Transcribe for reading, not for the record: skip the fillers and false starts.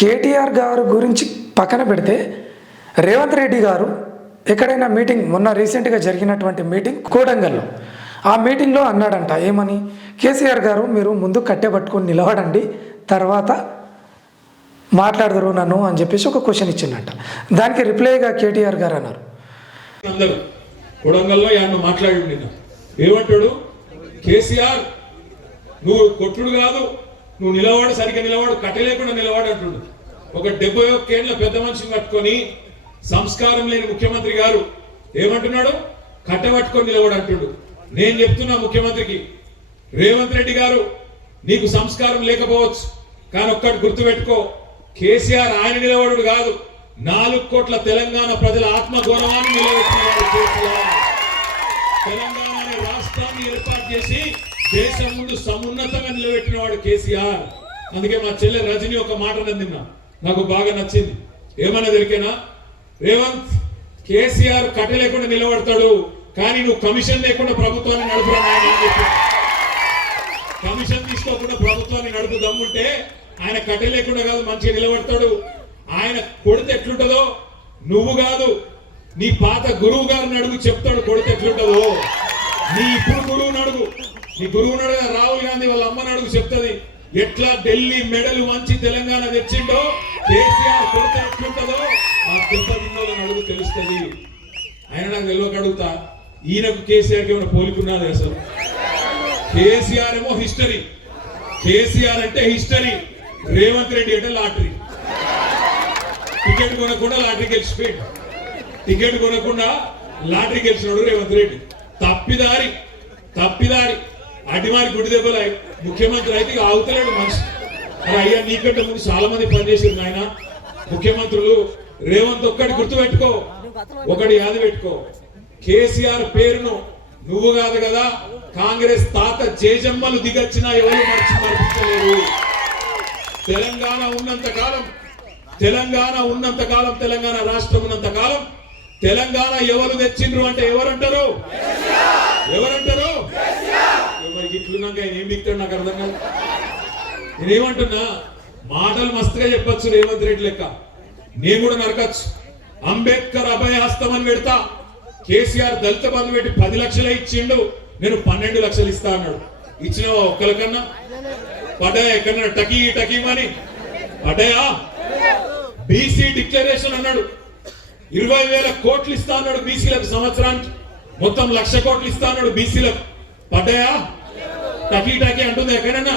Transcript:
కేటీఆర్ గారు గురించి పక్కన పెడితే రేవంత్ రెడ్డి గారు ఎక్కడైనా మీటింగ్ మొన్న రీసెంట్గా జరిగినటువంటి మీటింగ్ కోడంగల్లో ఆ మీటింగ్లో అన్నాడంట ఏమని, కేసీఆర్ గారు మీరు ముందు కట్టెపట్టుకొని నిలబడండి తర్వాత మాట్లాడదురు నన్ను అని చెప్పేసి ఒక క్వశ్చన్ ఇచ్చిందంట. దానికి రిప్లైగా కేటీఆర్ గారు అన్నారు, అందరూ కొడంగల్లో ఆయన మాట్లాడి నిన్న ఏమంటాడు, కేసీఆర్ నువ్వు కొట్టుడు కాదు, నువ్వు నిలవాడు, సరిగ్గా నిలవాడు, కట్టలేకుండా నిలవాడు అంటుడు. ఒక 71 ఏళ్ల పెద్ద మనిషిని పట్టుకొని సంస్కారం లేని ముఖ్యమంత్రి గారు ఏమంటున్నాడు, కట్టబట్టుకొని నిలవాడు అంటుడు. నేను చెప్తున్నా ముఖ్యమంత్రికి, రేవంత్ రెడ్డి గారు నీకు సంస్కారం లేకపోవచ్చు, కానీ ఒక్కటి గుర్తుపెట్టుకో, కేసీఆర్ ఆయన నిలబడు కాదు, 4 కోట్ల తెలంగాణ ప్రజల ఆత్మగౌరవాన్ని నిలబెట్టినవాడు కేసీఆర్. తెలంగాణ అనే రాష్ట్రాన్ని ఏర్పాటు చేసి దేశం ముందు సమున్నతంగా నిలబెట్టినవాడు కేసీఆర్. అందుకే మా చెల్లె రజని ఒక మాట నిన్న నాకు బాగా నచ్చింది. ఏమన్నా దొరికేనా, రేవంత్ కేసీఆర్ కట్ట లేకుండా నిలబడతాడు, కానీ నువ్వు కమిషన్ లేకుండా ప్రభుత్వాన్ని నడుపురా. కమిషన్ తీసుకోకుండా ప్రభుత్వాన్ని నడుపు దమ్ముంటే ఆయన కట్ట లేకుండా కాదు మంచిగా నిలబడతాడు. ఆయన కొడితే ఎట్లుంటదో నువ్వు కాదు, నీ పాత గురువు గారిని అడుగు, చెప్తాడు కొడితే ఎట్లుంటదో. నీ ఇప్పుడు గురువుని అడుగు, నీ గురువుని అడుగు, రాహుల్ గాంధీ వాళ్ళ అమ్మని అడుగు, చెప్తుంది ఎట్లా ఢిల్లీ మెడలు మంచి తెలంగాణ తెచ్చిండో, కేసీఆర్ కొడితే ఎట్లుంటదో ఆ దెబ్బ తిన్నోళ్ళని అడుగు, తెలుస్తుంది. ఆయన నాకు తెలియక అడుగుతా, ఈయనకు కేసీఆర్కి ఏమైనా పోలికున్నది అసలు? కేసీఆర్ ఏమో హిస్టరీ, కేసీఆర్ అంటే హిస్టరీ, రేవంత్ రెడ్డి అంటే లాటరీ. టికెట్ కొనకుండా లాటరీ గెలిచిపోయాడు, టికెట్ కొనకుండా లాటరీ గెలిచినాడు రేవంత్ రెడ్డి. తప్పిదారి అడ్డిమారి గుడి దెబ్బలు ముఖ్యమంత్రి అయితే ఆగుతలేడు మనిషి. అరే అయ్యా, నీకంటే ముందు చాలా మంది పనిచేసారు ఆయన ముఖ్యమంత్రులు. రేవంత్ ఒక్కటి గుర్తు పెట్టుకో, ఒకటి యాద పెట్టుకో, కేసీఆర్ పేరును నువ్వు కాదు కదా, కాంగ్రెస్ తాత జేజమ్మలు దిగొచ్చినా ఎవరు మర్చిపోలేరు. తెలంగాణ ఉన్నంత కాలం, తెలంగాణ రాష్ట్రం ఉన్నంత కాలం తెలంగాణ ఎవరు తెచ్చిండ్రు అంటే ఎవరంటారు? ఎవరికి ఇట్లున్నాక ఆయన ఏం దిగుతాడు నాకు అర్థం కాదు. నేనేమంటున్నా, మాటలు మస్తుగా చెప్పచ్చు రేవంత్ రెడ్డి లెక్క, నేను కూడా నరకచ్చు. అంబేద్కర్ అభయహస్తం అని పెడతా, కేసీఆర్ దళిత బంధు పెట్టి 10 లక్షలే ఇచ్చిండు, నేను 12 లక్షలు ఇస్తా అన్నాడు. ఇచ్చినవా ఒక్కరికన్నా? పడ్డాయా ఎక్కడన్నా టకీమని పడ్డాయా? బీసీ డిక్లరేషన్ అన్నాడు, 20,000 కోట్లు ఇస్తా అన్నాడు బీసీలకు సంవత్సరానికి, మొత్తం 1,00,000 కోట్లు ఇస్తా అన్నాడు బీసీలకు. పడ్డాయా? టకీ అంటుంది ఎక్కడన్నా?